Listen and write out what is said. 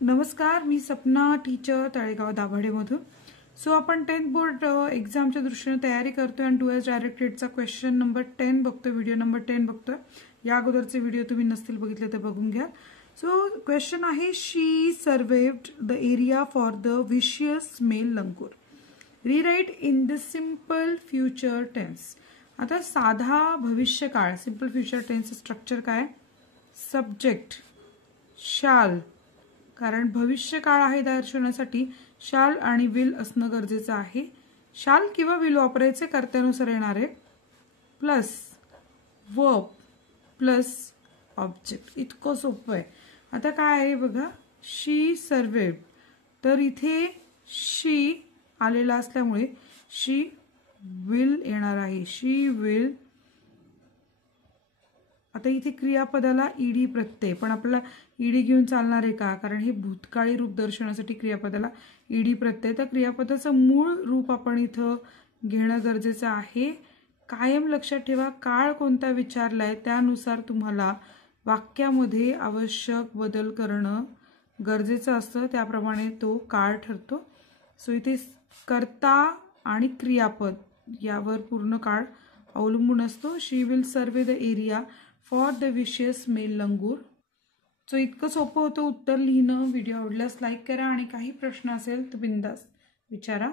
नमस्कार, मी Sapna teacher Talegaon दाभाडेमधून. So आपण 10th board एक्झामच्या दृष्टीने तयारी करतोय आणि 2S डायरेक्टेडचा क्वेश्चन नंबर 10 बघतोय, व्हिडिओ नंबर 10 बघतोय. या अगोदरचे व्हिडिओ तुम्ही नसतील बघितले तर बघून घ्या. सो क्वेश्चन आहे, she served the area for the vicious male langur. Rewrite in the simple future tense. आता साधा भविष्यकाळ सिंपल फ्युचर टेन्स स्ट्रक्चर काय? सब्जेक्ट शाल, कारण भविष्यकाळ आहे दर्शवण्यासाठी शाल आणि विल असणं गरजेचं आहे. शाल किंवा विल वापरायचे कर्त्यानुसार येणारे, प्लस वर्ब प्लस ऑब्जेक्ट. इतकं सोपं आहे. आता काय आहे बघा, शी सर्व्हेड, तर इथे शी आलेला असल्यामुळे शी विल येणार आहे. शी विल. आता इथे क्रियापदाला ईडी प्रत्यय, पण आपल्याला ईडी घेऊन चालणार आहे का? कारण हे भूतकाळी रूप दर्शवण्यासाठी क्रियापदाला ईडी प्रत्यय. तर क्रियापदाचं मूळ रूप आपण इथं घेणं गरजेचं आहे. कायम लक्षात ठेवा, काळ कोणता विचारलाय त्यानुसार तुम्हाला वाक्यामध्ये आवश्यक बदल करणं गरजेचं असतं, त्याप्रमाणे तो काळ ठरतो. सो इथे कर्ता आणि क्रियापद यावर पूर्ण काळ अवलंबून असतो. She will survey the area for the vicious male langur. So इतकं सोपं होतं उत्तर लिहिणं. व्हिडिओ आवडल्यास लाईक करा आणि काही प्रश्न असेल तर बिंदास विचारा.